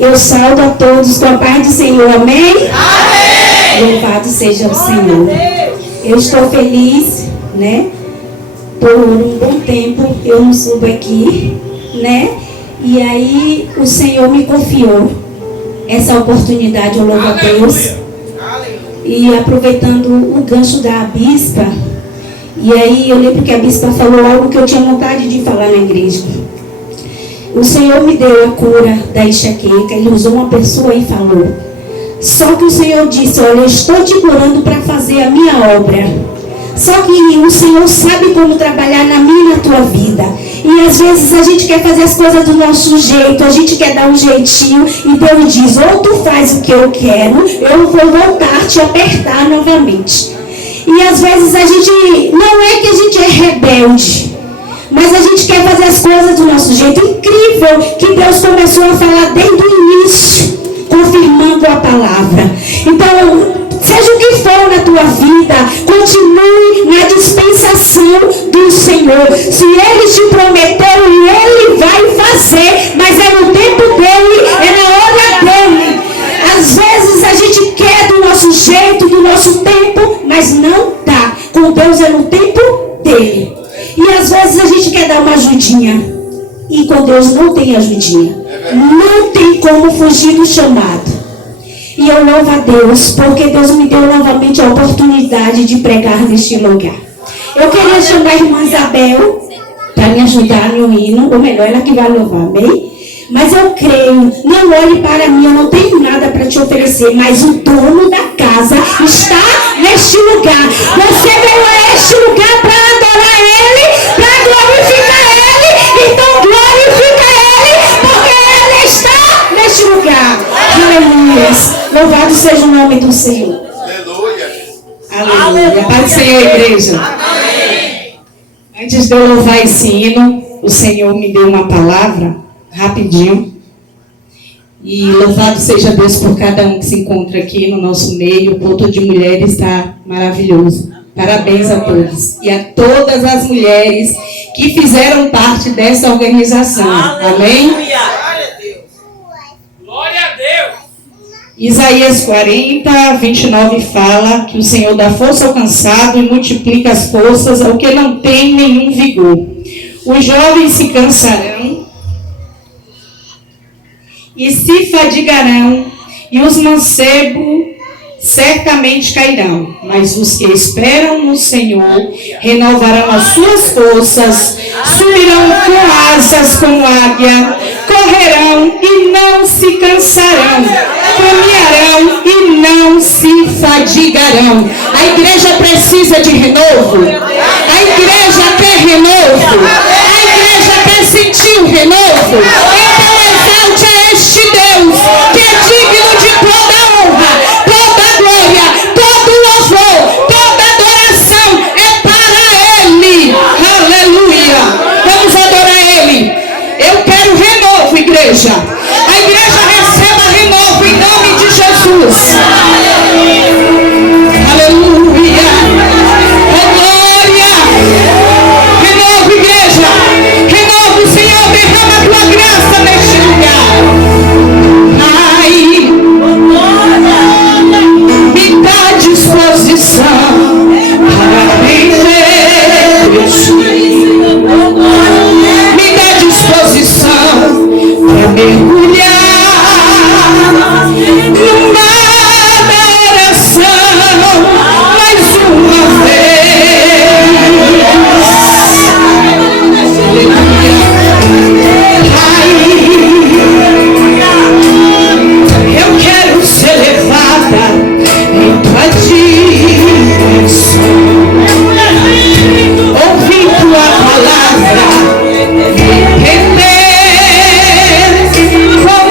Eu saúdo a todos com a paz do Senhor, amém? Amém! Louvado seja o Senhor. Eu estou feliz, né? Por um bom tempo eu não subo aqui, né? E aí o Senhor me confiou essa oportunidade, eu louvo a Deus. E aproveitando o gancho da bispa, e aí eu lembro que a bispa falou algo que eu tinha vontade de falar na igreja. O Senhor me deu a cura da enxaqueca, Ele usou uma pessoa e falou. Só que o Senhor disse, olha, eu estou te curando para fazer a minha obra. Só que o Senhor sabe como trabalhar na minha e na tua vida. E às vezes a gente quer fazer as coisas do nosso jeito, a gente quer dar um jeitinho, e Deus diz, ou tu faz o que eu quero, eu vou voltar te apertar novamente. E às vezes a gente, não é que a gente é rebelde, mas a gente quer fazer as coisas do nosso jeito. Incrível que Deus começou a falar desde o início, confirmando a palavra. Então, seja o que for na tua vida, continue na dispensação do Senhor. Se Ele te prometeu, Ele vai fazer, mas é no tempo dEle, é na hora dEle. Às vezes a gente quer do nosso jeito, do nosso tempo, mas não dá. Com Deus é no tempo dEle. E às vezes a gente quer dar uma ajudinha, e com Deus não tem ajudinha. Não tem como fugir do chamado. E eu louvo a Deus, porque Deus me deu novamente a oportunidade de pregar neste lugar. Eu queria chamar a irmã Isabel para me ajudar no hino, ou melhor, ela que vai louvar, amém? Mas eu creio, não olhe para mim, eu não tenho nada para te oferecer, mas o dono da casa está neste lugar. Você veio a este lugar para adorar Ele, para glorificar Ele, então glorifica Ele, porque Ele está neste lugar. Aleluia. Louvado seja o nome do Senhor. Aleluia. Aleluia. Pai do Senhor, igreja. Amém. Antes de eu louvar esse hino, o Senhor me deu uma palavra, rapidinho. E louvado seja Deus por cada um que se encontra aqui no nosso meio. O culto de mulheres está maravilhoso. Parabéns a todos. E a todas as mulheres que fizeram parte dessa organização. Amém? Glória a Deus. Isaías 40, 29 fala que o Senhor dá força ao cansado e multiplica as forças ao que não tem nenhum vigor. Os jovens se cansarão e se fadigarão, e os mancebos certamente cairão. Mas os que esperam no Senhor renovarão as suas forças, subirão com asas como águia, correrão e não se cansarão, caminharão e não se fadigarão. A igreja precisa de renovo. A igreja quer renovo. A igreja quer sentir o renovo. Então exalte a este Deus que é digno de toda honra, toda glória, todo louvor, toda adoração é para Ele. Aleluia. Vamos adorar Ele. Eu quero renovo, igreja. A igreja receba renovo em nome de Jesus. Aleluia. Oh, glória. Renovo, igreja. Renovo, Senhor. Derrama a tua graça neste lugar. Ai, me dá disposição para viver. Me dá disposição para mergulhar no mar da oração mais uma vez. Ai, eu quero ser levada em tua direção, ouvir tua palavra, entender como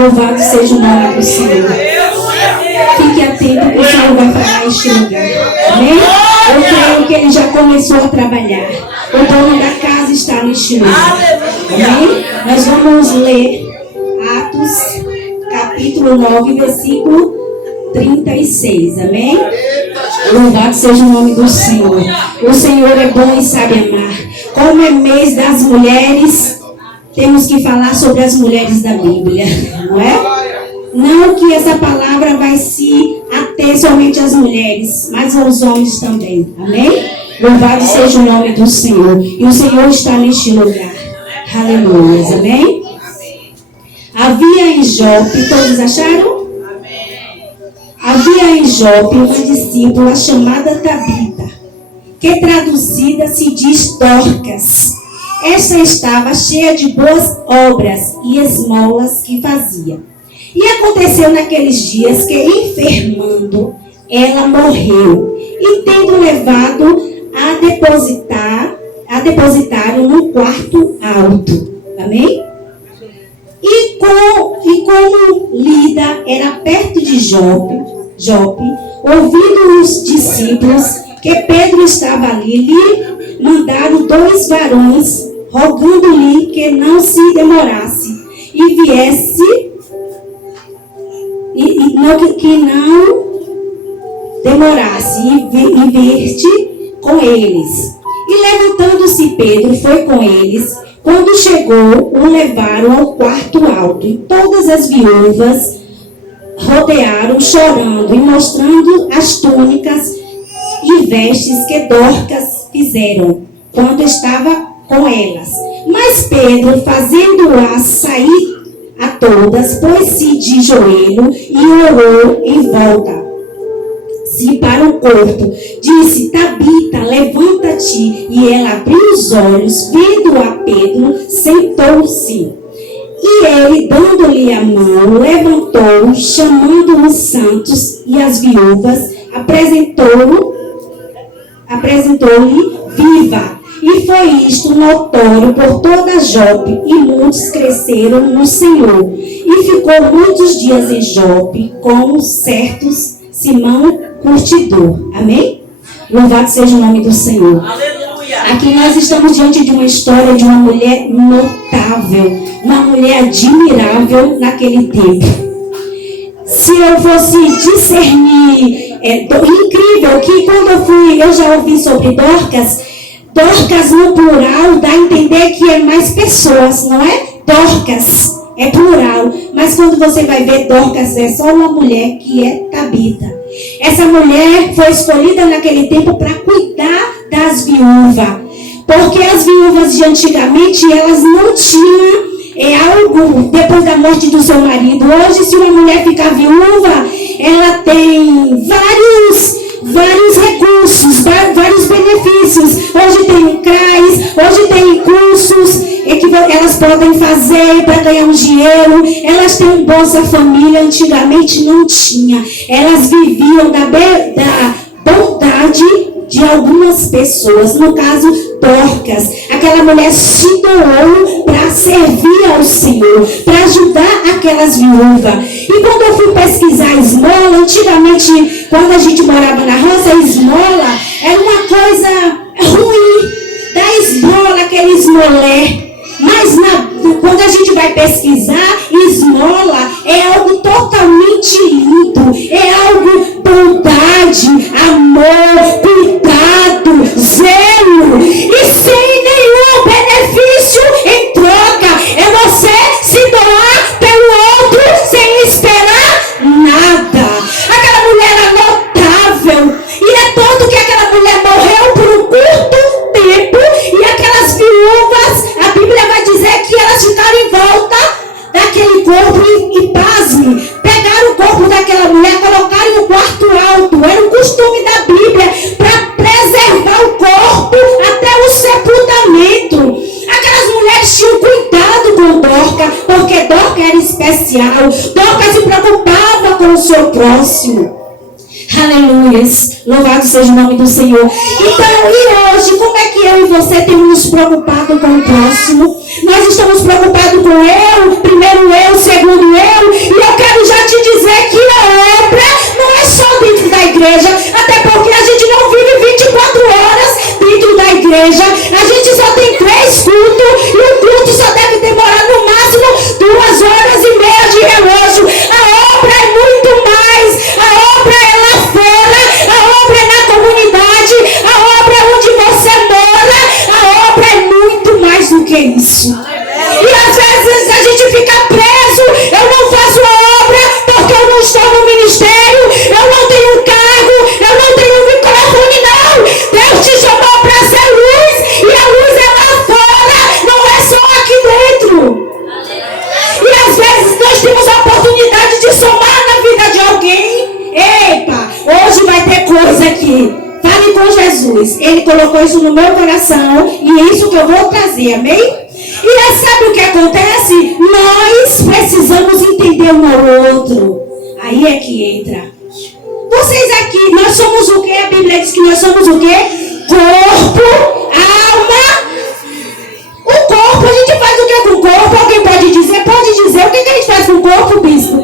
Louvado seja o nome do Senhor. Fique atento que o Senhor vai falar este lugar. Amém? Eu creio que Ele já começou a trabalhar. O dono da casa está neste lugar. Amém? Nós vamos ler Atos, capítulo 9, versículo 36. Amém? Louvado seja o nome do Senhor. O Senhor é bom e sabe amar. Como é mês das mulheres, temos que falar sobre as mulheres da Bíblia, não é? Não que essa palavra vai se ater somente às mulheres, mas aos homens também. Amém? Louvado seja o nome do Senhor. E o Senhor está neste lugar. Aleluia. Amém? Havia em Jope, todos acharam? Havia em Jope uma discípula chamada Tabita, que traduzida se diz Dorcas. Esta estava cheia de boas obras e esmolas que fazia. E aconteceu naqueles dias que, enfermando, ela morreu, e tendo levado a depositaram num quarto alto. Amém? E como Lida era perto de Jope, ouvindo os discípulos que Pedro estava ali, lhe mandaram 2 varões, rogando-lhe que não se demorasse e viesse, que não demorasse e vir-te com eles. E levantando-se Pedro, foi com eles. Quando chegou, o levaram ao quarto alto, e todas as viúvas rodearam, chorando e mostrando as túnicas e vestes que Dorcas fizeram, quando estava com elas. Mas Pedro, fazendo-as sair a todas, pôs-se de joelho e orou em volta-se para o corpo. Disse: Tabita, levanta-te. E ela abriu os olhos, vendo a Pedro, sentou-se. E ele, dando-lhe a mão, levantou, chamando os santos e as viúvas, apresentou-lhe viva. E foi isto notório por toda Jope, e muitos cresceram no Senhor. E ficou muitos dias em Jope com certos Simão curtidor. Amém? Louvado seja o nome do Senhor. Aleluia. Aqui nós estamos diante de uma história de uma mulher notável, uma mulher admirável naquele tempo. Se eu fosse discernir, incrível que quando eu já ouvi sobre Dorcas no plural dá a entender que é mais pessoas, não é? Dorcas é plural, mas quando você vai ver, Dorcas é só uma mulher, que é Tabita. Essa mulher foi escolhida naquele tempo para cuidar das viúvas, porque as viúvas de antigamente, elas não tinham algo depois da morte do seu marido. Hoje, se uma mulher ficar viúva, ela tem vários recursos, vários benefícios. Hoje tem o CRAS, hoje tem cursos que elas podem fazer para ganhar um dinheiro. Elas têm um Bolsa Família, antigamente não tinha. Elas viviam da bondade de algumas pessoas. No caso, Dorcas, aquela mulher se doou para servir ao Senhor, para ajudar aquelas viúvas. E quando eu fui pesquisar esmola, antigamente, quando a gente morava na roça, esmola era uma coisa ruim. Da esmola, aquele esmolé. Mas quando a gente vai pesquisar, esmola é algo totalmente lindo. É algo bondade, amor, cuidado, zelo. E sem nenhum benefício em troca. É você se doar pelo outro sem esperar nada. Aquela mulher era notável. E é tanto que aquela mulher morreu por um curto tempo. E aquelas viúvas, a Bíblia vai dizer que elas ficaram em volta daquele corpo e pasme, pegaram o corpo daquela mulher, colocaram no quarto alto. Era um costume da Bíblia para preservar o corpo até o sepultamento. Aquelas mulheres tinham cuidado com Dorcas, porque Dorcas era especial. Dorcas se preocupava com o seu próximo. Aleluias, louvado seja o nome do Senhor. Então, e hoje, como é que eu e você temos nos preocupado com o próximo? Nós estamos preocupados com eu, primeiro eu, segundo eu, igreja, até porque a gente não vive 24 horas dentro da igreja. A gente só tem 3 cultos e o culto só deve demorar no máximo 2 horas e meia de relógio. A obra é muito mais. A obra é lá fora, a obra é na comunidade, a obra é onde você mora. A obra é muito mais do que isso. E às vezes a gente fica preso. Eu não faço a obra porque eu não estou no ministério, eu não tenho cargo, eu não tenho microfone. Não, Deus te chamou para ser luz, e a luz é lá fora, não é só aqui dentro. E às vezes nós temos a oportunidade de somar na vida de alguém. Epa, hoje vai ter coisa aqui. Fale com Jesus. Ele colocou isso no meu coração e é isso que eu vou trazer, amém? E aí sabe o que acontece? Nós precisamos entender um ao outro. Aí é que entra. Vocês aqui, nós somos o quê? A Bíblia diz que nós somos o quê? Corpo, alma. O corpo, a gente faz o que com o corpo? Alguém pode dizer? Pode dizer. O que a gente faz com o corpo, bispo?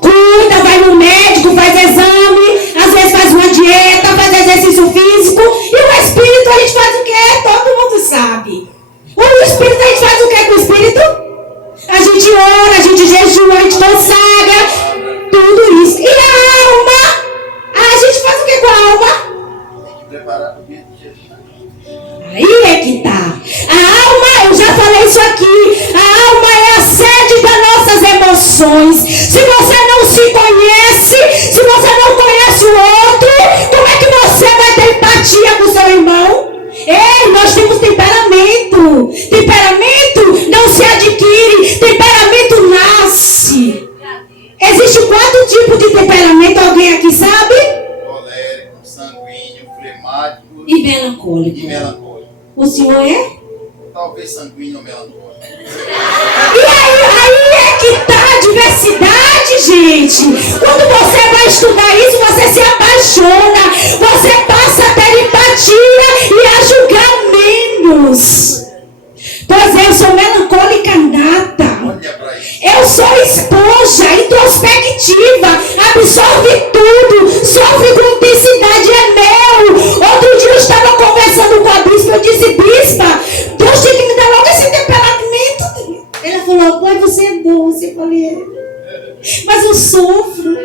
Cuida, vai no médico, faz exame, às vezes faz uma dieta, faz exercício físico. E o espírito, a gente faz o quê? Todo mundo sabe. O espírito, a gente faz o quê com o espírito? A gente ora, a gente jejua, a gente consagra, tudo isso. E a alma? A gente faz o quê com a alma? Tem que preparar o dia de Jesus. Aí é que tá. A alma, eu já falei isso aqui, a alma é a sede das nossas emoções. Se você não se conhece, se você não conhece o outro, como é que você vai ter empatia com o seu irmão? Ei, nós temos temperamento. Temperamento não se adquire, temperamento nasce. Existem 4 tipos de temperamento, alguém aqui sabe? Colérico, sanguíneo, flemático E melancólico. e melancólico. O senhor é? Talvez sanguíneo ou melancólico. E aí é que tá a diversidade, gente. Quando você vai estudar isso, você se apaixona, você passa a ter empatia e a julgar menos. Pois é, eu sou melancólica nata. Olha pra isso. Eu sou esponja, introspectiva, absorve tudo, sofre com intensidade, é meu. Outro dia eu estava conversando com a bispa, eu disse, bispa, Deus tem que me dar logo esse temperamento. Ela falou, pai, você é doce. Eu falei, mas eu sofro.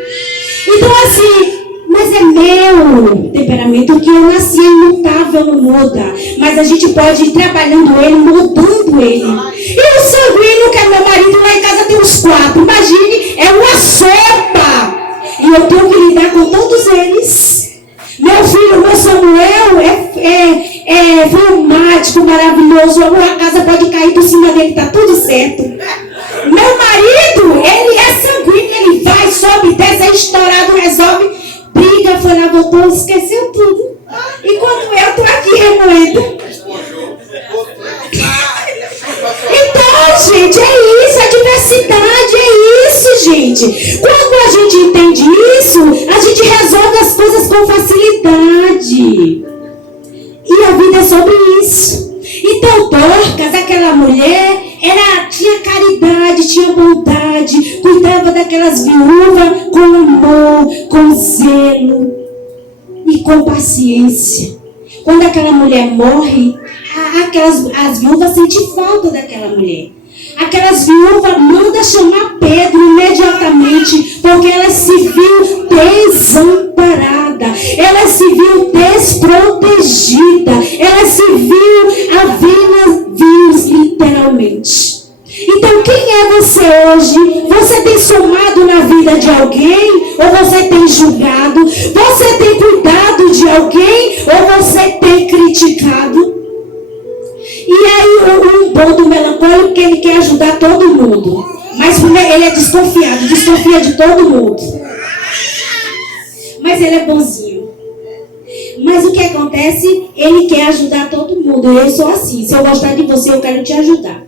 Então assim, mas é meu temperamento, que eu nasci imutável, não muda. Mas a gente pode ir trabalhando ele, mudando ele. E o sanguíneo, que é meu marido, lá em casa tem uns 4. Imagine, é uma sopa. E eu tenho que lidar com todos eles. Meu filho, meu Samuel, é fleumático, maravilhoso. A casa pode cair por cima dele, tá tudo certo. Meu marido, ele é sanguíneo, ele vai, sobe, desce, é estourado, resolve, briga, foi lá, voltou, esqueceu tudo. Enquanto eu tô aqui remoendo. Então, gente, é isso, a diversidade, é isso, gente. Quando a gente entende isso, a gente resolve as coisas com facilidade. E a vida é sobre isso. Então, Dorcas, aquela mulher, tinha caridade, tinha bondade, cuidava daquelas viúvas com amor, com zelo e com paciência. Quando aquela mulher morre, as viúvas sentem falta daquela mulher. Aquelas viúvas mandam chamar Pedro imediatamente, porque ela se viu desamparada, ela se viu desprotegida, ela se viu a vírus literalmente. Então quem é você hoje? Você tem somado na vida de alguém? Ou você tem julgado? Você tem cuidado de alguém? Ou você tem criticado? E aí um bom do melancólico, que ele quer ajudar todo mundo. Mas ele é desconfiado, desconfia de todo mundo. Mas ele é bonzinho. Mas o que acontece? Ele quer ajudar todo mundo. Eu sou assim, se eu gostar de você, eu quero te ajudar.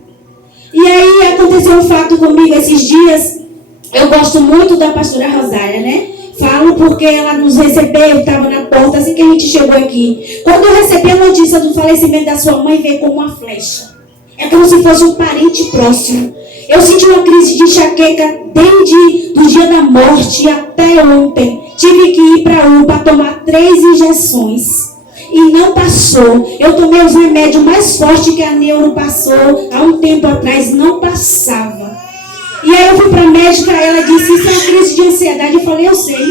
E aí aconteceu um fato comigo esses dias. Eu gosto muito da pastora Rosália, né? Falo porque ela nos recebeu, estava na porta assim que a gente chegou aqui. Quando eu recebi a notícia do falecimento da sua mãe, veio como uma flecha. É como se fosse um parente próximo. Eu senti uma crise de enxaqueca desde o dia da morte até ontem. Tive que ir para a UPA tomar 3 injeções. E não passou. Eu tomei os remédios mais fortes que a neuro passou há um tempo atrás. Não passava. E aí eu fui para a médica, ela disse, isso é uma crise de ansiedade. Eu falei, eu sei.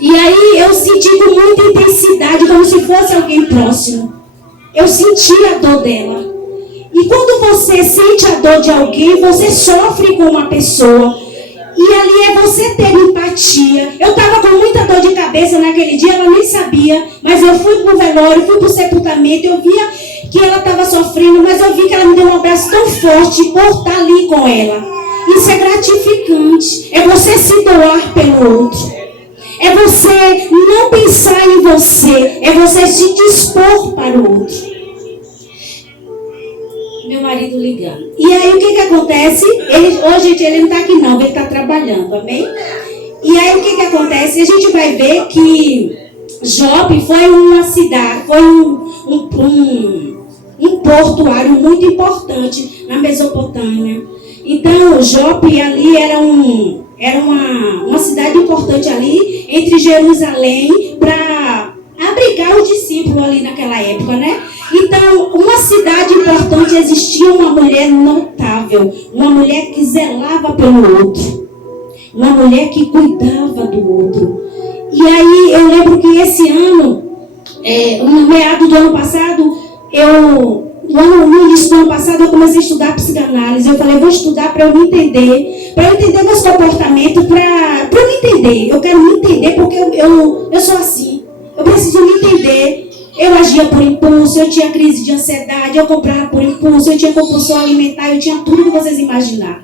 E aí eu senti com muita intensidade, como se fosse alguém próximo. Eu senti a dor dela. E quando você sente a dor de alguém, você sofre com uma pessoa. E ali é você ter empatia. Eu estava com muita dor de cabeça naquele dia, ela nem sabia. Mas eu fui para o velório, fui para o sepultamento, eu via que ela estava sofrendo, mas eu vi que ela me deu um abraço tão forte por estar ali com ela. Isso é gratificante. É você se doar pelo outro. É você não pensar em você. É você se dispor para o outro. Meu marido ligando. E aí o que acontece? Hoje ele não está aqui não, ele está trabalhando, amém? E aí o que acontece? A gente vai ver que Jope foi uma cidade, foi um portuário muito importante na Mesopotâmia. Então Jope ali era uma cidade importante ali entre Jerusalém para abrigar os discípulos ali naquela época, né? Então, uma cidade importante, existia uma mulher notável, uma mulher que zelava pelo outro, uma mulher que cuidava do outro. E aí, eu lembro que esse ano, no meado do ano passado, no início do ano passado, eu comecei a estudar psicanálise. Eu falei, vou estudar para eu me entender, meus comportamentos, para eu me entender. Eu quero me entender porque eu sou assim. Eu preciso me entender. Eu agia por impulso, eu tinha crise de ansiedade, eu comprava por impulso, eu tinha compulsão alimentar, eu tinha tudo que vocês imaginarem.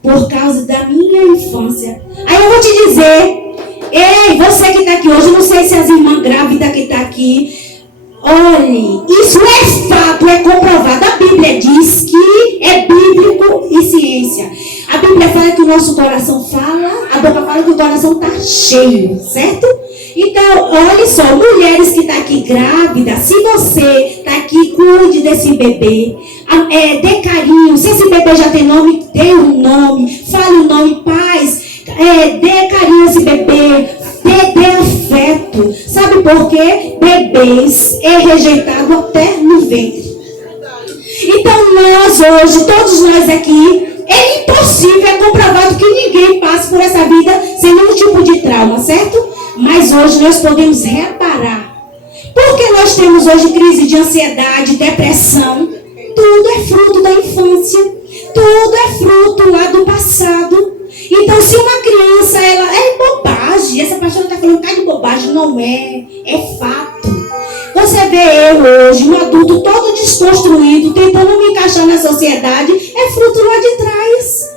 Por causa da minha infância. Aí eu vou te dizer, ei, você que está aqui hoje, não sei se as irmãs grávidas que estão aqui, olhe, isso é fato, é comprovado. A Bíblia diz que é bíblico e ciência. A Bíblia fala que o nosso coração fala, a boca fala que o coração está cheio, certo? Então, olha só, mulheres que estão aqui grávidas, se você está aqui, cuide desse bebê, dê carinho. Se esse bebê já tem nome, dê um nome, fale o nome, paz, dê carinho a esse bebê, dê afeto. Sabe por quê? Bebês é rejeitado até no ventre. Então nós hoje, todos nós aqui, é impossível, é comprovado que ninguém passe por essa vida sem nenhum tipo de trauma, certo? Mas hoje nós podemos reparar. Porque nós temos hoje crise de ansiedade, depressão. Tudo é fruto da infância. Tudo é fruto lá do passado. Então se uma criança, ela é bobagem. Essa pastora está falando que de bobagem. Não é. É fato. Você vê eu hoje, um adulto todo desconstruído, tentando me encaixar na sociedade. É fruto lá de trás.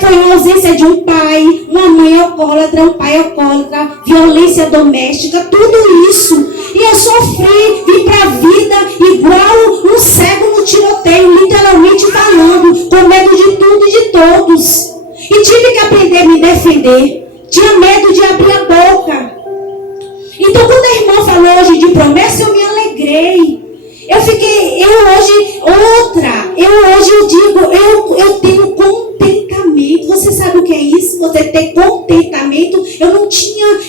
Foi uma ausência de um pai, uma mãe alcoólatra, um pai alcoólatra, violência doméstica, tudo isso. E eu sofri, vim para a vida igual um cego no tiroteio, literalmente falando, com medo de tudo e de todos. E tive que aprender a me defender. Tinha medo de abrir a boca. Então, quando a irmã falou hoje de promessa, eu me alegrei. Eu tenho contentamento. Você sabe o que é isso? Você ter contentamento.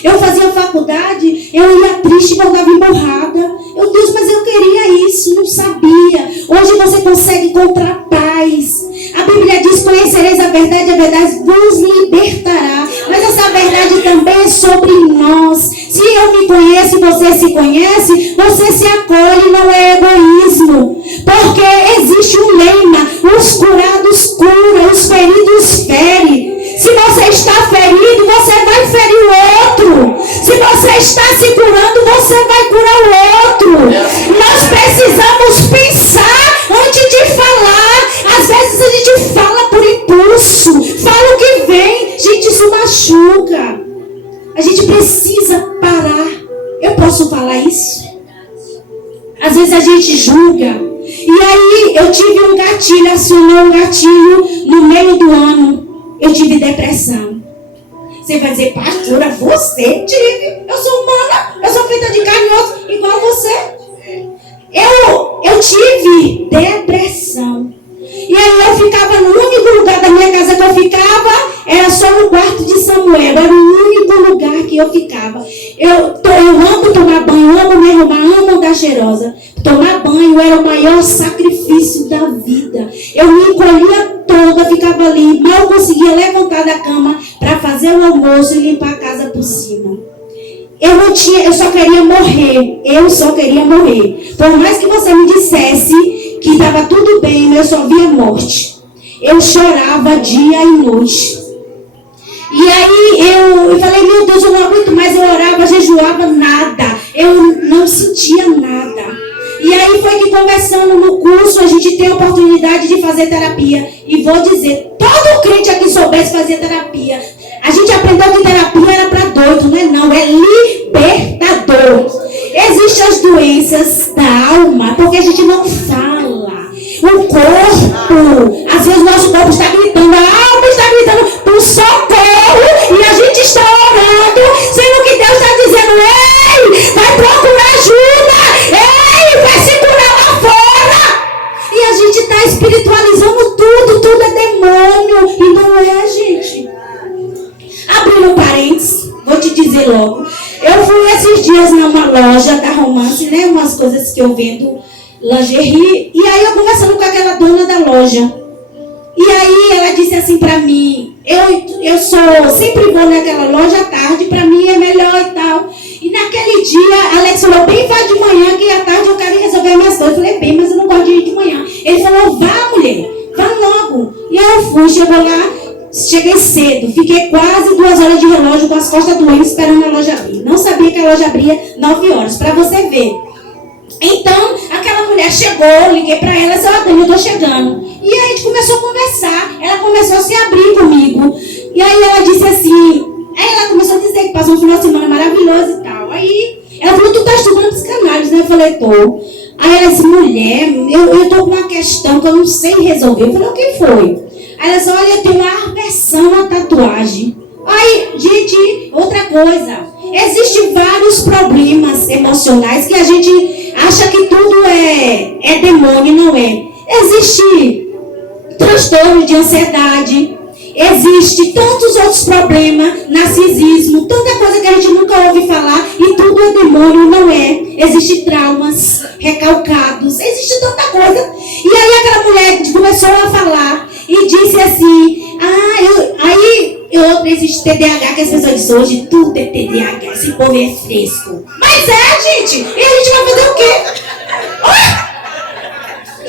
Eu fazia faculdade, eu ia triste, voltava emburrada. Meu Deus, mas eu queria isso, não sabia. Hoje você consegue encontrar paz. A Bíblia diz, conhecereis a verdade vos libertará. Mas essa verdade também é sobre nós. Se eu me conheço e você se conhece, você se acolhe, não é egoísmo. Porque existe um lema, os curados curam, os feridos ferem. Se você está ferido, você vai ferir o outro. Se você está se curando, você vai curar o outro. Nós precisamos pensar antes de falar. Às vezes a gente fala por impulso, fala o que vem. Gente, isso machuca. A gente precisa parar. Eu posso falar isso? Às vezes a gente julga. E aí eu tive um gatilho, acionou um gatilho no meio do ano. Eu tive depressão. Você vai dizer, pastora, você tive. Eu sou humana, eu sou feita de carne e osso, igual você. Eu tive depressão. E aí eu ficava no único lugar da minha casa que eu ficava, era só no quarto de Samuel. Era o único arrumava. Eu amo tomar banho, amo me arrumar, amo andar cheirosa. Tomar banho era o maior sacrifício da vida. Eu me encolhia toda, ficava ali, mal conseguia levantar da cama para fazer o almoço e limpar a casa por cima. Eu só queria morrer. Eu só queria morrer. Por mais que você me dissesse que estava tudo bem, eu só via morte. Eu chorava dia e noite. E aí eu falei, meu Deus, eu não aguento mais. Eu orava, jejuava, nada. Eu não sentia nada. E aí foi que conversando no curso, a gente tem a oportunidade de fazer terapia. E vou dizer, todo crente aqui soubesse fazer terapia. A gente aprendeu que terapia era para doido, não é não, é libertador. Existem as doenças da alma, porque a gente não fala. O corpo, às vezes o nosso corpo está gritando, a alma está gritando por socorro, e a gente está orando, sendo que Deus está dizendo, ei, vai procurar ajuda, ei, vai se curar lá fora. E a gente está espiritualizando tudo é demônio, e não é, gente. Abrindo parênteses, vou te dizer logo. Eu fui esses dias numa loja da Romance, né? Umas coisas que eu vendo, lingerie. E aí eu conversando com aquela dona da loja. E aí ela disse assim pra mim, eu sempre vou naquela loja à tarde, pra mim é melhor e tal. E naquele dia, Alex falou, bem, vá de manhã, que à tarde eu quero resolver minhas coisas. Eu falei, bem, mas eu não gosto de ir de manhã. Ele falou, vá, mulher, vá logo. E aí eu fui, chegou lá. Cheguei cedo, fiquei quase 2 horas de relógio com as costas doendo esperando a loja abrir. Não sabia que a loja abria 9 horas, para você ver. Então, aquela mulher chegou, liguei para ela, disse, Dani, eu tô chegando. E aí a gente começou a conversar, ela começou a se abrir comigo. E aí ela disse assim, aí ela começou a dizer que passou um final de semana maravilhoso e tal. Aí ela falou, tu tá estudando psicanálise, né? Eu falei, tô. Aí ela disse, mulher, eu tô com uma questão que eu não sei resolver. Eu falei, o que foi? Aí ela disse, olha, eu tenho uma aversão à tatuagem. Aí, gente, outra coisa. Existem vários problemas emocionais que a gente acha que tudo é demônio, não é. Existe transtorno de ansiedade. Existe tantos outros problemas, narcisismo, tanta coisa que a gente nunca ouve falar e tudo é demônio, não é. Existem traumas recalcados, existe tanta coisa. E aí aquela mulher começou a falar e disse assim, existe TDAH, que as pessoas dizem, hoje tudo é TDAH, esse povo é fresco. Mas gente, e a gente vai fazer o quê?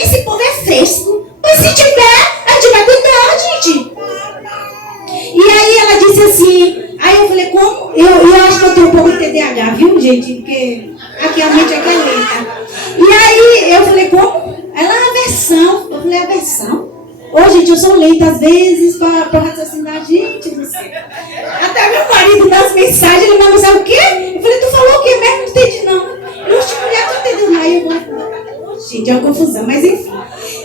Esse povo é fresco. Mas se tiver, a gente vai cuidar, gente. E aí ela disse assim, aí eu falei, como? Eu acho que eu tenho um pouco de TDAH, viu, gente? Porque aqui a mente é lenta. E aí eu falei, como? Ela é aversão. Eu falei, aversão? Ô, gente, eu sou lenta às vezes para raciocinar, gente do céu. Até meu marido dá as mensagens, ele manda mensagem, o quê? Eu falei, tu falou o quê mesmo? Não entendi, não. Eu acho que mulher não entendeu. Aí eu vou, gente, é uma confusão, mas enfim.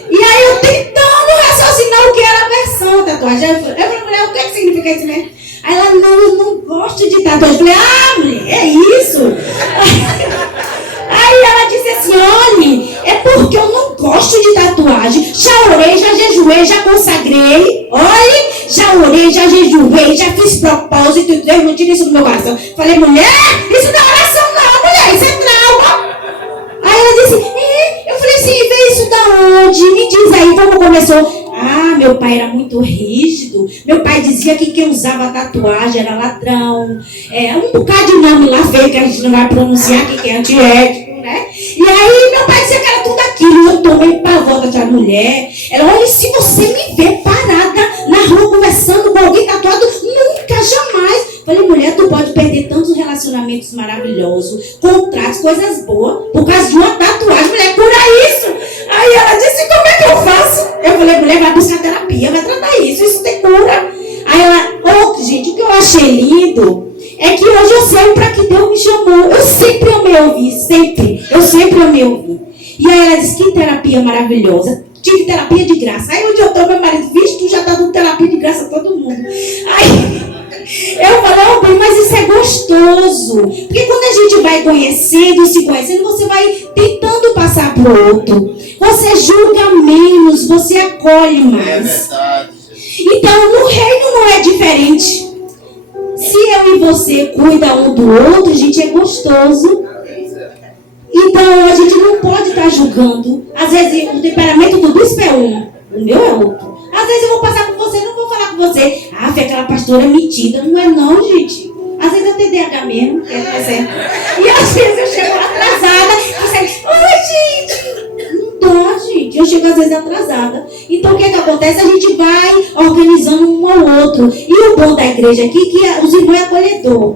E aí eu tentando raciocinar o que era aversão à tatuagem. Eu falei, mulher, o que significa isso mesmo? Aí ela, não, eu não gosto de tatuagem. Eu falei, mulher, é isso? Aí ela disse assim, olha, é porque eu não gosto de tatuagem. Já orei, já jejuei, já consagrei. Olha, já orei, já jejuei, já fiz propósito. Deus não tira isso do meu coração. Falei, mulher, isso não é oração não, mulher, isso é trauma. Aí ela disse, eu falei assim, vê isso da onde? Me diz aí como começou. Meu pai era muito rígido. Meu pai dizia que quem usava tatuagem era ladrão. Um bocado de nome lá feio que a gente não vai pronunciar, que é antiético, né? E aí meu pai dizia que era tudo aquilo. Eu tomei pavor daquela mulher. Ela, olha, se você me ver parada na rua conversando com alguém tatuado, nunca, jamais. Falei, mulher, tu pode perder tantos relacionamentos maravilhosos, contratos, coisas boas, por causa de uma tatuagem. Mulher, cura isso. Aí ela disse, como é que eu faço? Eu falei, mulher, vai buscar terapia, vai tratar isso tem cura. Aí ela, gente, o que eu achei lindo é que hoje eu sei para que Deus me chamou. Eu sempre amei ouvir, sempre. Eu sempre amei ouvir. E aí ela disse, que terapia maravilhosa. Tive terapia de graça. Aí onde eu tô, meu marido, vixe, tu já tá dando terapia de graça a todo mundo. Aí eu falei, bem, mas isso é gostoso. Porque quando a gente vai conhecendo, se conhecendo, você vai tentando passar pro outro. Você julga menos, você acolhe mais. É verdade. Então, no reino não é diferente. Se eu e você cuida um do outro, gente, é gostoso. Então, a gente não pode estar julgando. Às vezes, o temperamento do bispo é um, o meu é outro. Às vezes, eu vou passar com você, não vou falar com você. Ah, aquela pastora é metida. Não é não, gente. Às vezes, eu tenho TDAH mesmo, que é certo. E às vezes, eu chego atrasada. Você, oi, gente. Não dá, gente. Eu chego, às vezes, atrasada. Então, o que acontece? A gente vai organizando um ao outro. E o bom da igreja aqui é que os irmãos é acolhedor.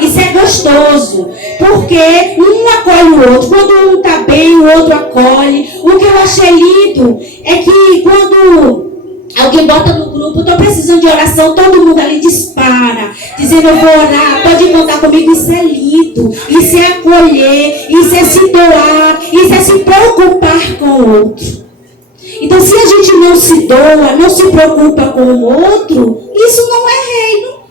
Isso é gostoso, porque um acolhe o outro. Quando um está bem, o outro acolhe. O que eu achei lindo é que quando alguém bota no grupo, estou precisando de oração, todo mundo ali dispara, dizendo eu vou orar, pode contar comigo. Isso é lindo, isso é acolher, isso é se doar, isso é se preocupar com o outro. Então, se a gente não se doa, não se preocupa com o outro, isso não é reino.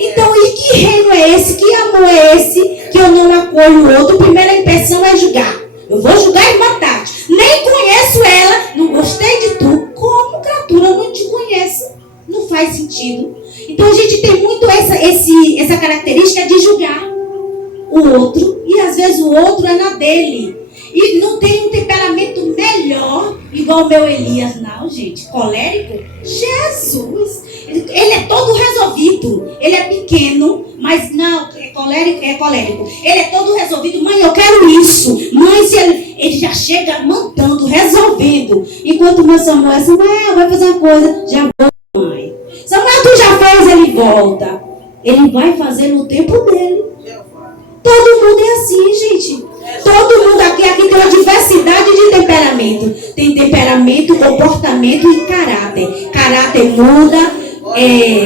Então, e que reino é esse? Que amor é esse que eu não acolho o outro? A primeira impressão é julgar. Eu vou julgar a irmã Tati. Nem conheço ela, não gostei de tu. Como, criatura, eu não te conheço? Não faz sentido. Então, a gente tem muito essa característica de julgar o outro. E, às vezes, o outro é na dele. E não tem um temperamento melhor, igual o meu Elias, não, gente. Colérico? Jesus! Ele é todo resolvido. Ele é pequeno, mas não, é colérico. Ele é todo resolvido. Mãe, eu quero isso. Mãe, se ele já chega mandando, resolvendo. Enquanto o meu Samuel vai fazer uma coisa. Já vou, mãe. Samuel, tu já fez, ele volta. Ele vai fazer no tempo dele. Todo mundo é assim, gente. Todo mundo aqui tem uma diversidade de temperamento. Tem temperamento, comportamento e caráter. Caráter muda,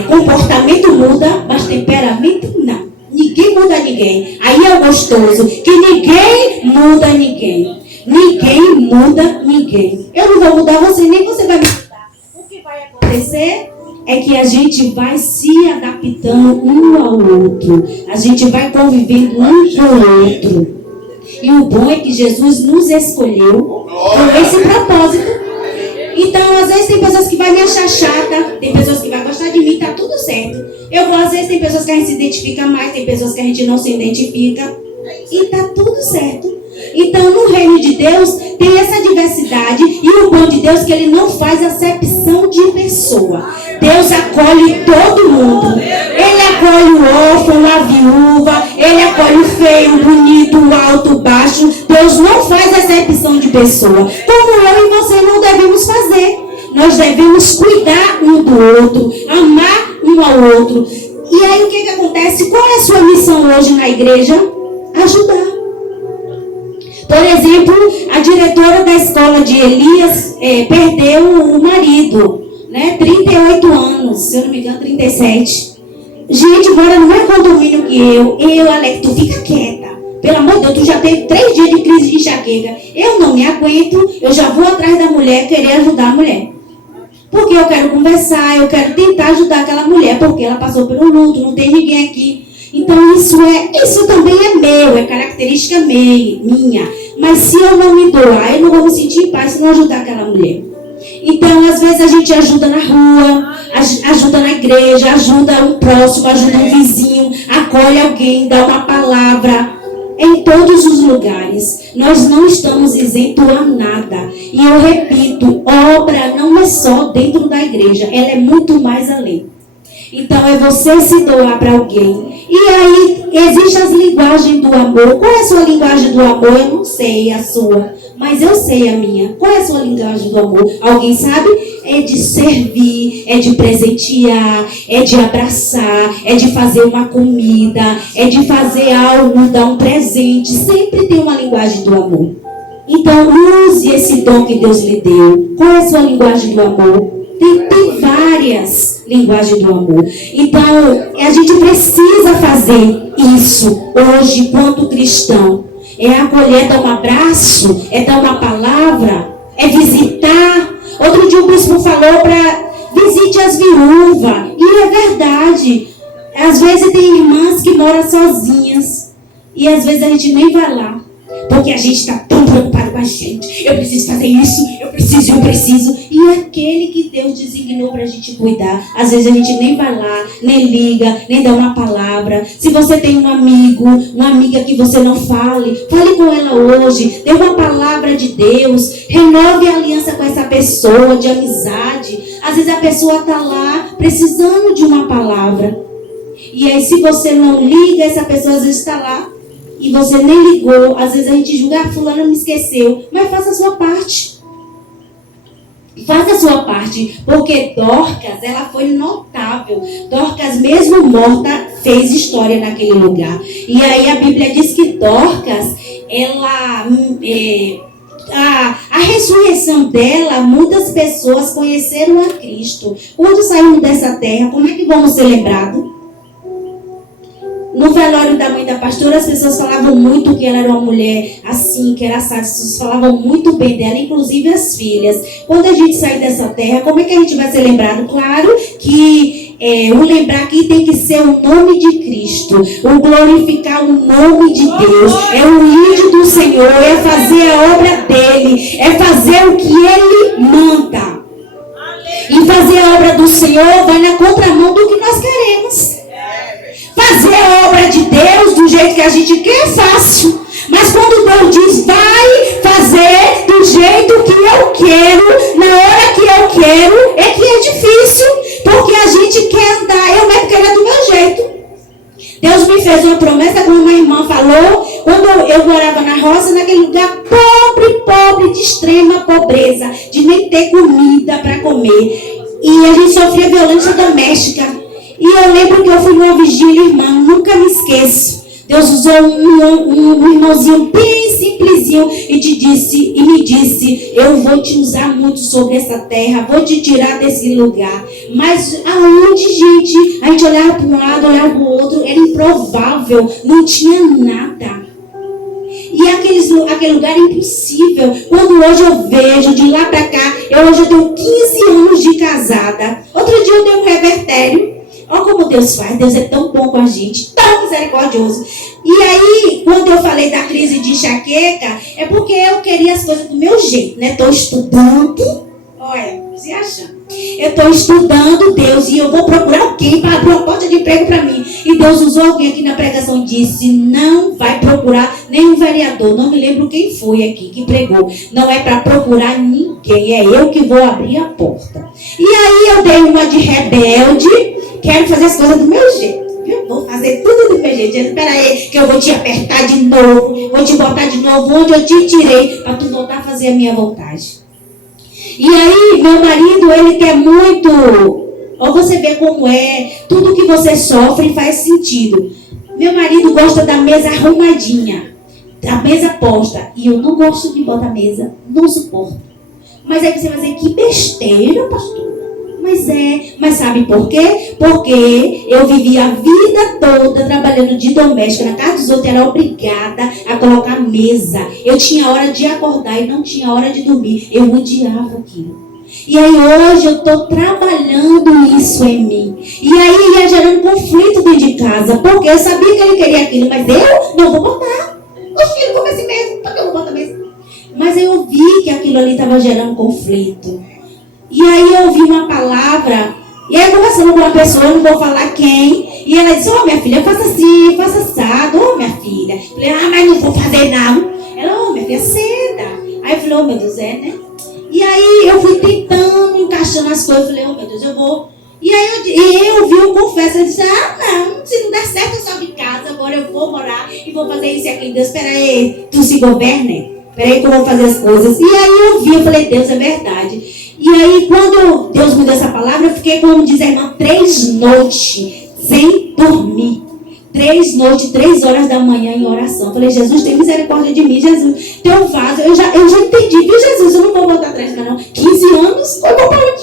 comportamento muda, mas temperamento não. Ninguém muda ninguém. Aí é o gostoso, que ninguém muda ninguém. Ninguém muda ninguém. Eu não vou mudar você, nem você vai me mudar. O que vai acontecer é que a gente vai se adaptando um ao outro. A gente vai convivendo um com o outro. E o bom é que Jesus nos escolheu com esse propósito. Então, às vezes tem pessoas que vão me achar chata, tem pessoas que vão gostar de mim, tá tudo certo. Às vezes tem pessoas que a gente se identifica mais, tem pessoas que a gente não se identifica. E tá tudo certo. Então, no reino de Deus, tem essa diversidade. E o bom de Deus é que ele não faz acepção de pessoa. Deus acolhe todo mundo. Ele acolhe o órfão, a viúva. Ele acolhe o feio, o bonito, o alto, o baixo. Deus não faz acepção de pessoa. Como eu e você não devemos fazer. Nós devemos cuidar um do outro. Amar um ao outro. E aí o que acontece? Qual é a sua missão hoje na igreja? Ajudar. Por exemplo, a diretora da escola de Elias perdeu o marido, né? 38 anos, se eu não me engano, 37. Gente, agora não é condomínio que eu, Alex, tu fica quieta. Pelo amor de Deus, tu já teve 3 dias de crise de enxaqueca. Eu não me aguento, eu já vou atrás da mulher, querer ajudar a mulher. Porque eu quero conversar, eu quero tentar ajudar aquela mulher, porque ela passou pelo luto, não tem ninguém aqui. Então isso também é meu, é característica minha. Mas se eu não me doar, eu não vou me sentir em paz se não ajudar aquela mulher. Então, às vezes a gente ajuda na rua, ajuda na igreja, ajuda um próximo, ajuda um vizinho, acolhe alguém, dá uma palavra. Em todos os lugares, nós não estamos isentos a nada. E eu repito, obra não é só dentro da igreja, ela é muito mais além. Então é você se doar para alguém. E aí existem as linguagens do amor. Qual é a sua linguagem do amor? Eu não sei a sua, mas eu sei a minha. Qual é a sua linguagem do amor? Alguém sabe? É de servir, é de presentear, é de abraçar, é de fazer uma comida, é de fazer algo, dar um presente. Sempre tem uma linguagem do amor. Então use esse dom que Deus lhe deu. Qual é a sua linguagem do amor? Tem várias linguagens do amor. Então, a gente precisa fazer isso hoje, quanto cristão. É acolher, dar um abraço, é dar uma palavra, é visitar. Outro dia o bispo falou para visite as viúvas. E é verdade. Às vezes tem irmãs que moram sozinhas. E às vezes a gente nem vai lá. porque a gente está tão preocupado com a gente. Eu preciso fazer isso, eu preciso. E aquele que Deus designou para a gente cuidar, às vezes a gente nem vai lá, nem liga, nem dá uma palavra. Se você tem um amigo, uma amiga que você não fale com ela hoje, dê uma palavra de Deus, renove a aliança com essa pessoa de amizade. Às vezes a pessoa está lá precisando de uma palavra. E aí, se você não liga, essa pessoa às vezes está lá e você nem ligou. Às vezes a gente julga, fulano me esqueceu. Mas faça a sua parte. Faça a sua parte. Porque Dorcas, ela foi notável. Dorcas, mesmo morta, fez história naquele lugar. E aí a Bíblia diz que Dorcas, ela... A ressurreição dela, muitas pessoas conheceram a Cristo. Quando saímos dessa terra, como é que vamos ser lembrados? No velório da mãe da pastora, as pessoas falavam muito que ela era uma mulher assim, que era assada. As pessoas falavam muito bem dela, inclusive as filhas. Quando a gente sair dessa terra, como é que a gente vai ser lembrado? Claro que o lembrar aqui tem que ser o nome de Cristo, o glorificar o nome de Deus, é o ir do Senhor, é fazer a obra dele, é fazer o que ele manda. E fazer a obra do Senhor vai na contramão do que nós queremos. Fazer a obra de Deus do jeito que a gente quer é fácil. Mas quando Deus diz, vai fazer do jeito que eu quero, na hora que eu quero, é que é difícil. Porque a gente quer andar, eu mesmo quero do meu jeito. Deus me fez uma promessa, como uma irmã falou, quando eu morava na roça, naquele lugar pobre, de extrema pobreza, de nem ter comida para comer. E a gente sofria violência doméstica. E eu lembro que eu fui numa vigília, irmã, nunca me esqueço. Deus usou um irmãozinho bem simplesinho e me disse, eu vou te usar muito sobre essa terra, vou te tirar desse lugar. Mas aonde, gente? A gente olhava para um lado, olhava para o outro, era improvável, não tinha nada. E aquele lugar é impossível. Quando hoje eu vejo de lá para cá, hoje eu tenho 15 anos de casada. Outro dia eu dei um revertério. Olha como Deus faz, Deus é tão bom com a gente, tão misericordioso. E aí, quando eu falei da crise de enxaqueca, é porque eu queria as coisas do meu jeito, né? Estou estudando, olha, se achando. Eu estou estudando Deus e eu vou procurar alguém para abrir uma porta de emprego para mim. E Deus usou alguém aqui na pregação e disse, não vai procurar nenhum vereador, não me lembro quem foi aqui que pregou. Não é para procurar ninguém, é eu que vou abrir a porta. E aí eu dei uma de rebelde, quero fazer as coisas do meu jeito. Eu vou fazer tudo do meu jeito. Espera aí, que eu vou te apertar de novo, vou te botar de novo onde eu te tirei, para tu voltar a fazer a minha vontade. E aí, meu marido, ele quer muito. Ó, você vê como é, tudo que você sofre faz sentido. Meu marido gosta da mesa arrumadinha, da mesa posta. E eu não gosto de botar a mesa, não suporto. Mas aí você vai dizer, que besteira, pastora. Mas sabe por quê? Porque eu vivi a vida toda trabalhando de doméstica. Na casa dos outros era obrigada a colocar mesa. Eu tinha hora de acordar e não tinha hora de dormir. Eu odiava aquilo. E aí hoje eu estou trabalhando isso em mim. E aí ia gerando conflito dentro de casa. Porque eu sabia que ele queria aquilo, mas eu não vou botar. Os filhos vão assim mesmo, porque eu vou botar mesmo. Mas eu vi que aquilo ali estava gerando conflito. E aí eu ouvi uma palavra, e aí conversando com uma pessoa, eu não vou falar quem, e ela disse, minha filha, faça assim, faça assado, minha filha. Eu falei, mas não vou fazer não. Ela, minha filha, ceda. Aí eu falei, meu Deus, né? E aí eu fui tentando, encaixando as coisas, eu falei, meu Deus, eu vou. E aí eu vi um confesso, eu disse, não, se não der certo eu salgo de casa, agora eu vou morar e vou fazer isso e aquilo. Deus, espera aí, tu se governe, espera aí que eu vou fazer as coisas. E aí eu vi, eu falei, Deus, é verdade. E aí, quando Deus me deu essa palavra, eu fiquei, como diz a irmã, 3 noites sem dormir. 3 noites, 3 horas da manhã em oração. Eu falei, Jesus, tem misericórdia de mim, Jesus. Teu vaso, eu já entendi, viu, Jesus? Eu não vou voltar atrás, não. 15 anos, eu vou para onde?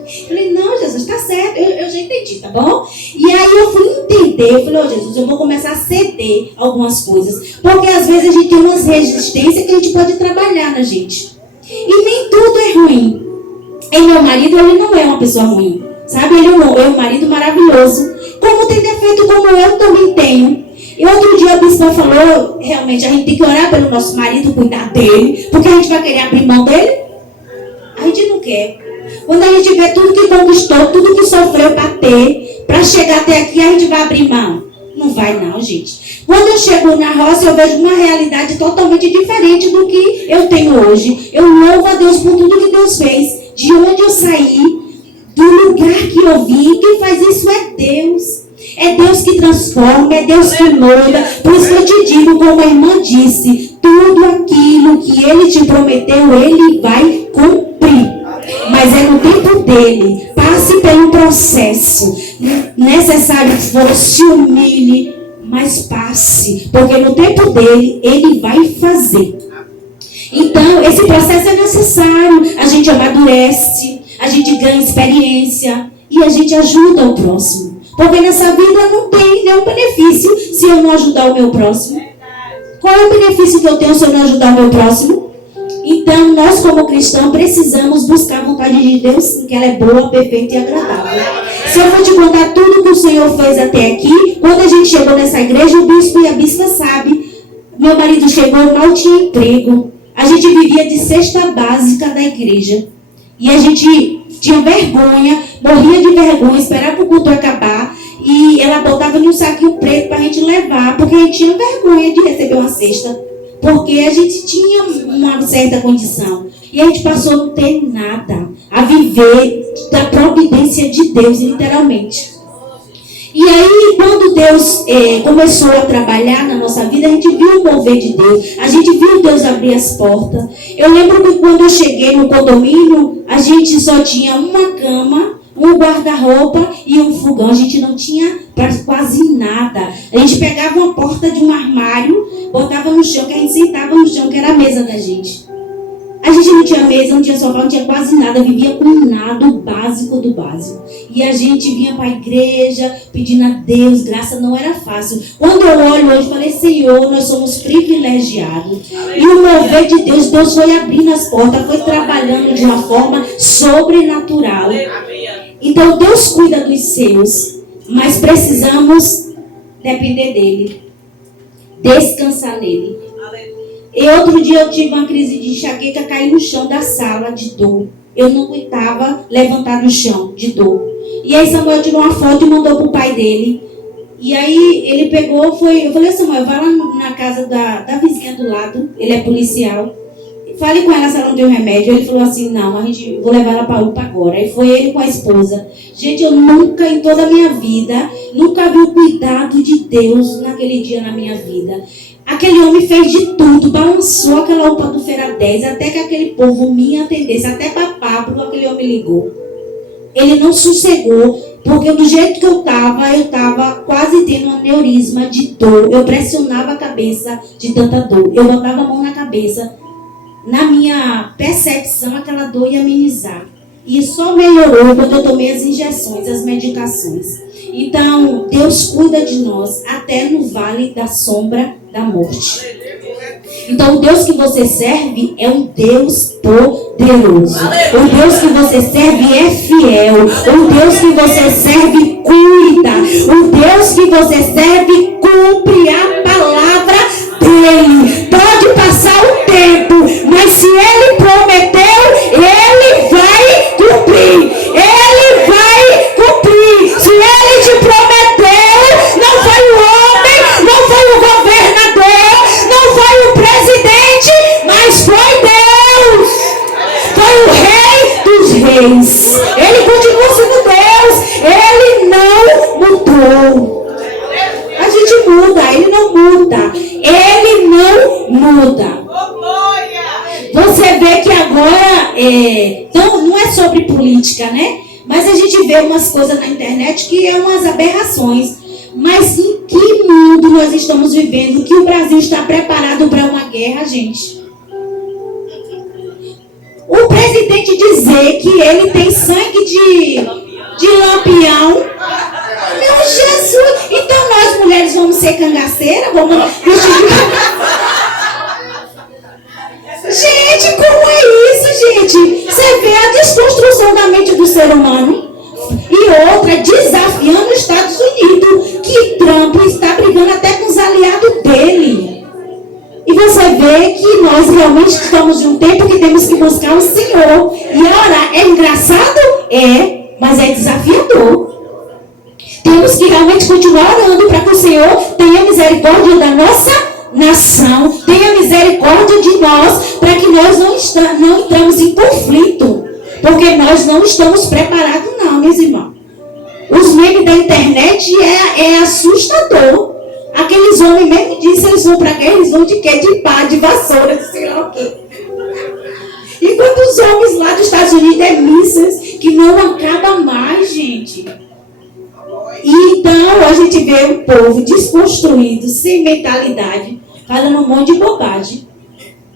Eu falei, não, Jesus, tá certo, eu já entendi, tá bom? E aí eu fui entender, eu falei, Jesus, eu vou começar a ceder algumas coisas. Porque às vezes a gente tem umas resistências que a gente pode trabalhar na gente. E nem tudo é ruim. E meu marido, ele não é uma pessoa ruim, sabe? Ele é um marido maravilhoso. Como tem defeito, como eu também tenho. E outro dia eu bispa falou, realmente, a gente tem que orar pelo nosso marido, cuidar dele, porque a gente vai querer abrir mão dele? A gente não quer. Quando a gente vê tudo que conquistou, tudo que sofreu para ter, para chegar até aqui, a gente vai abrir mão? Não vai não, gente. Quando eu chego na roça, eu vejo uma realidade totalmente diferente do que eu tenho hoje. Eu louvo a Deus por tudo que Deus fez. De onde eu saí, do lugar que eu vim. Quem faz isso é Deus. É Deus que transforma, é Deus que muda. Por isso que eu te digo, como a irmã disse, tudo aquilo que Ele te prometeu, Ele vai cumprir. Mas é no tempo dele. Passe pelo processo necessário, se humilhe, mas passe, porque no tempo dele, ele vai fazer. Então, esse processo é necessário. A gente amadurece, a gente ganha experiência e a gente ajuda o próximo. Porque nessa vida não tem nenhum benefício se eu não ajudar o meu próximo. Qual é o benefício que eu tenho se eu não ajudar o meu próximo? Então, nós como cristãos precisamos buscar a vontade de Deus, que ela é boa, perfeita e agradável. Se eu for te contar tudo que o Senhor fez até aqui, quando a gente chegou nessa igreja, o bispo e a bispa sabem. Meu marido chegou, mal tinha emprego. A gente vivia de cesta básica da igreja. E a gente tinha vergonha, morria de vergonha, esperava o culto acabar. E ela botava num saquinho preto para a gente levar, porque a gente tinha vergonha de receber uma cesta. Porque a gente tinha uma certa condição. E a gente passou a não ter nada. A viver da providência de Deus, literalmente. E aí, quando Deus começou a trabalhar na nossa vida, a gente viu o mover de Deus. A gente viu Deus abrir as portas. Eu lembro que quando eu cheguei no condomínio, a gente só tinha uma cama, um guarda-roupa e um fogão. A gente não tinha quase nada. A gente pegava uma porta de um armário, botava no chão, que a gente sentava no chão, que era a mesa da gente. A gente não tinha mesa, não tinha sofá, não tinha quase nada. Vivia com nada, o básico do básico. E a gente vinha para a igreja pedindo a Deus, graça não era fácil. Quando eu olho hoje, falei, Senhor, nós somos privilegiados. E o mover de Deus, Deus foi abrindo as portas, foi trabalhando de uma forma sobrenatural. Então Deus cuida dos seus, mas precisamos depender dele, descansar nele. E outro dia eu tive uma crise de enxaqueca, caí no chão da sala de dor. Eu não aguentava levantar do chão de dor. E aí Samuel tirou uma foto e mandou para o pai dele. E aí ele pegou, eu falei, Samuel, vai lá na casa da vizinha do lado, ele é policial. Fale com ela se ela não tem um remédio. Ele falou assim, não, vou levar ela para a UPA agora. Aí foi ele com a esposa. Gente, eu nunca, em toda a minha vida, nunca vi o cuidado de Deus naquele dia na minha vida. Aquele homem fez de tudo, balançou aquela UPA do Feira 10, até que aquele povo me atendesse, até papá, porque aquele homem ligou. Ele não sossegou, porque do jeito que eu estava quase tendo um aneurisma de dor. Eu pressionava a cabeça de tanta dor. Eu botava a mão na cabeça. Na minha percepção, aquela dor ia amenizar. E só melhorou quando eu tomei as injeções, as medicações. Então, Deus cuida de nós até no vale da sombra da morte. Então, o Deus que você serve é um Deus poderoso. O Deus que você serve é fiel. O Deus que você serve cuida. O Deus que você serve cumpre a palavra dele. Pode passar o tempo, mas se ele prometeu, ele vai cumprir. Ele vai cumprir. Se ele te prometeu, não foi o homem, não foi o governador, não foi o presidente, mas foi Deus. Foi o Rei dos Reis. Ele continua sendo Deus. Ele não mudou. A gente muda, ele não muda. Ele não muda. Você vê que agora, então, não é sobre política, né? Mas a gente vê umas coisas na internet que é umas aberrações. Mas em que mundo nós estamos vivendo que o Brasil está preparado para uma guerra, gente? O presidente dizer que ele tem sangue de lampião. Meu Jesus! Então nós mulheres vamos ser cangaceiras? Vamos vestir de... Gente, como é isso, gente? Você vê a desconstrução da mente do ser humano. E outra, desafiando os Estados Unidos, que Trump está brigando até com os aliados dele. você vê que nós realmente estamos em um tempo que temos que buscar o Senhor. E orar é engraçado? É, mas é desafiador. Temos que realmente continuar orando para que o Senhor tenha misericórdia da nossa nação, tenha misericórdia de nós, para que nós não entramos em conflito, porque nós não estamos preparados não, meus irmãos. Os memes da internet é assustador. Aqueles homens mesmo dizem, eles vão para guerra, eles vão de quê? De pá, de vassoura, de sei lá o quê. Enquanto os homens lá dos Estados Unidos é mísseis que não acaba mais, gente. Então a gente vê um povo desconstruído, sem mentalidade, falando um monte de bobagem.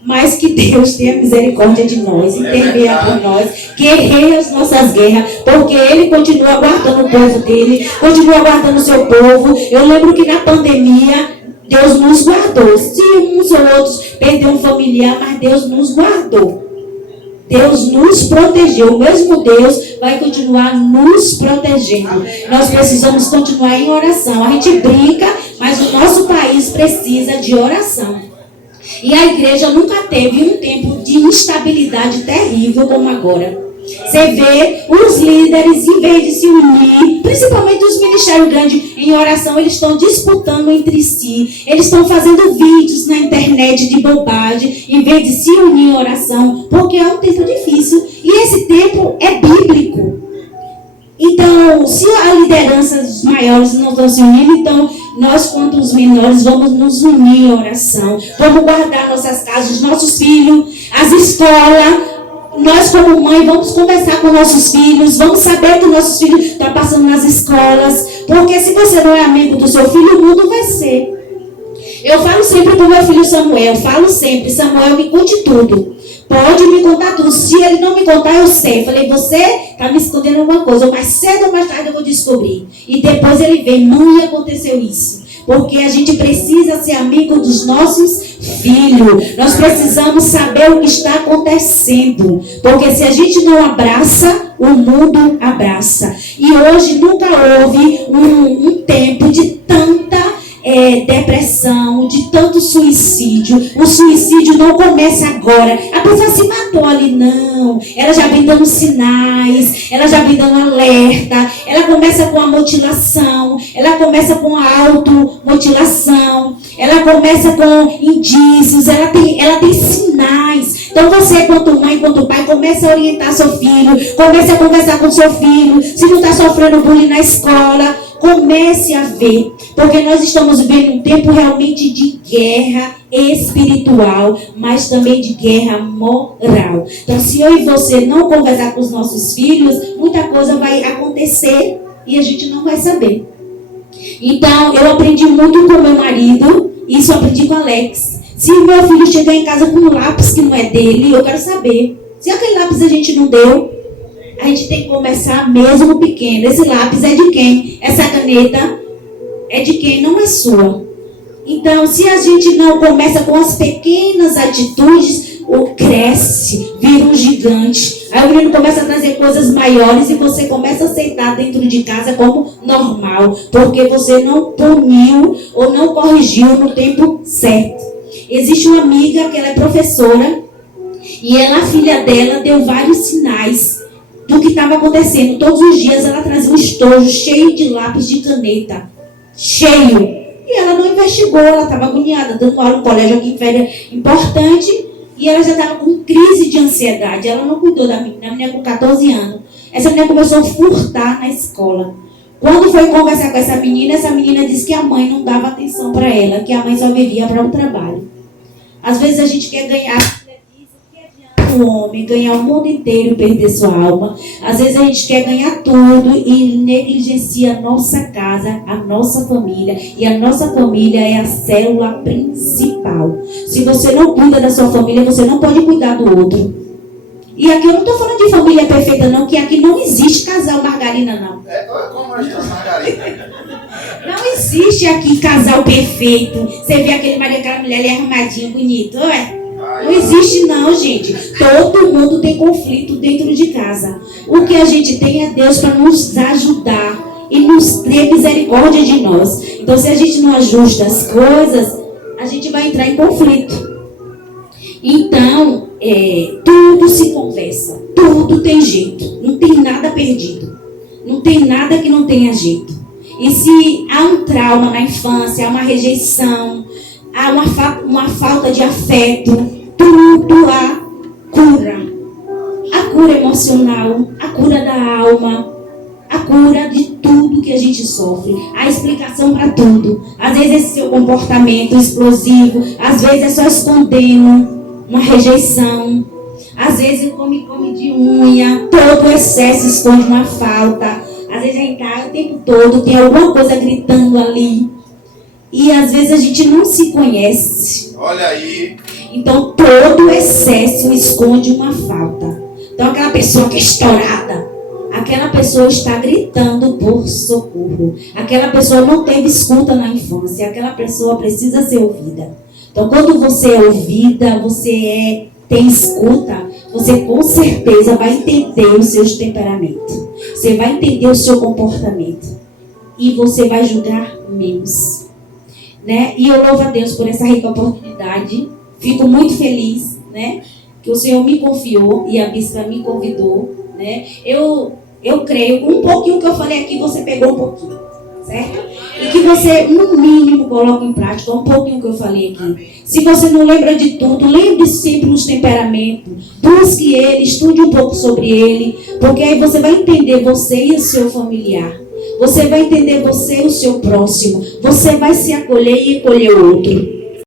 Mas que Deus tenha misericórdia de nós, intervenha por nós, guerreie as nossas guerras, porque Ele continua guardando o povo dele, continua guardando o seu povo. Eu lembro que na pandemia, Deus nos guardou. Se uns ou outros perderam um familiar, mas Deus nos guardou. Deus nos protegeu. O mesmo Deus vai continuar nos protegendo. Nós precisamos continuar em oração. A gente brinca, mas o nosso país precisa de oração. E a igreja nunca teve um tempo de instabilidade terrível como agora. Você vê os líderes, em vez de se unir, principalmente os ministérios grandes em oração, eles estão disputando entre si. Eles estão fazendo vídeos na internet de bobagem, em vez de se unir em oração, porque é um tempo difícil. E esse tempo é bíblico. Então, se a liderança dos maiores não estão se unindo, então nós, quanto os menores, vamos nos unir em oração. Vamos guardar nossas casas, os nossos filhos, as escolas. Nós, como mãe, vamos conversar com nossos filhos. Vamos saber que nossos filhos estão passando nas escolas. Porque se você não é amigo do seu filho, o mundo vai ser. Eu falo sempre para o meu filho Samuel. Samuel, me conte tudo. Pode me contar tudo. Se ele não me contar, eu sei. Eu falei, você está me escondendo alguma coisa. Mais cedo ou mais tarde eu vou descobrir. E depois ele vem, mãe, aconteceu isso. Porque a gente precisa ser amigo dos nossos filhos. Nós precisamos saber o que está acontecendo. Porque se a gente não abraça, o mundo abraça. E hoje nunca houve um tempo de tanta depressão, de tanto suicídio. O suicídio não começa agora. A pessoa se matou ali, não. Ela já vem dando sinais, ela já vem dando alerta. Ela começa com a mutilação, ela começa com a automutilação, ela começa com indícios, ela tem sinais. Então você, quanto mãe, quanto pai, começa a orientar seu filho, comece a conversar com seu filho. Se não está sofrendo bullying na escola, comece a ver, porque nós estamos vivendo um tempo realmente de guerra espiritual, mas também de guerra moral. Então, se eu e você não conversar com os nossos filhos, muita coisa vai acontecer e a gente não vai saber. Então, eu aprendi muito com meu marido, isso eu aprendi com o Alex. Se o meu filho chegar em casa com um lápis que não é dele, eu quero saber. Se aquele lápis a gente não deu, a gente tem que começar mesmo pequeno. Esse lápis é de quem? Essa caneta é de quem? Não é sua. Então, se a gente não começa com as pequenas atitudes, cresce, vira um gigante. Aí o menino começa a trazer coisas maiores e você começa a aceitar dentro de casa como normal, porque você não puniu ou não corrigiu no tempo certo. Existe uma amiga que ela é professora e a filha dela deu vários sinais do que estava acontecendo. Todos os dias ela trazia um estojo cheio de lápis de caneta. Cheio. E ela não investigou, ela estava agoniada, dando aula no colégio aqui em Féria importante, e ela já estava com crise de ansiedade. Ela não cuidou da menina, a menina com 14 anos. Essa menina começou a furtar na escola. Quando foi conversar com essa menina disse que a mãe não dava atenção para ela, que a mãe só vivia para o trabalho. Às vezes a gente quer ganhar o homem, ganhar o mundo inteiro e perder sua alma. Às vezes a gente quer ganhar tudo e negligencia a nossa casa, a nossa família. E a nossa família é a célula principal. Se você não cuida da sua família, você não pode cuidar do outro. E aqui eu não estou falando de família perfeita não, que aqui não existe casal margarina não. Como é margarina? Não existe aqui casal perfeito. Você vê aquele marido, aquela mulher ali arrumadinho, bonito, ué? Não existe não, gente. Todo mundo tem conflito dentro de casa. O que a gente tem é Deus para nos ajudar e nos ter misericórdia de nós. Então, se a gente não ajusta as coisas, a gente vai entrar em conflito. Então, tudo se conversa, tudo tem jeito, não tem nada perdido, não tem nada que não tenha jeito. E se há um trauma na infância, há uma rejeição, há uma falta de afeto, tudo há cura. A cura emocional, a cura da alma, a cura de tudo que a gente sofre, a explicação para tudo. Às vezes esse seu comportamento explosivo, às vezes é só escondendo uma rejeição, às vezes come de unha, todo excesso esconde uma falta, às vezes a gente tá o tempo todo, tem alguma coisa gritando ali, e às vezes a gente não se conhece. Olha aí. Então todo excesso esconde uma falta. Então aquela pessoa que é estourada, aquela pessoa está gritando por socorro, aquela pessoa não teve escuta na infância, aquela pessoa precisa ser ouvida. Então quando você é ouvida, você tem escuta, você com certeza vai entender os seus temperamentos, você vai entender o seu comportamento e você vai julgar menos, né? E eu louvo a Deus por essa rica oportunidade, fico muito feliz, né, que o Senhor me confiou e a bispa me convidou, né? Eu creio, um pouquinho que eu falei aqui, você pegou um pouquinho, certo? E que você, no mínimo, coloque em prática um pouquinho que eu falei aqui. Se você não lembra de tudo, lembre sempre dos temperamentos, busque ele, estude um pouco sobre ele, porque aí você vai entender você e o seu familiar. Você vai entender você e o seu próximo. Você vai se acolher e acolher o outro.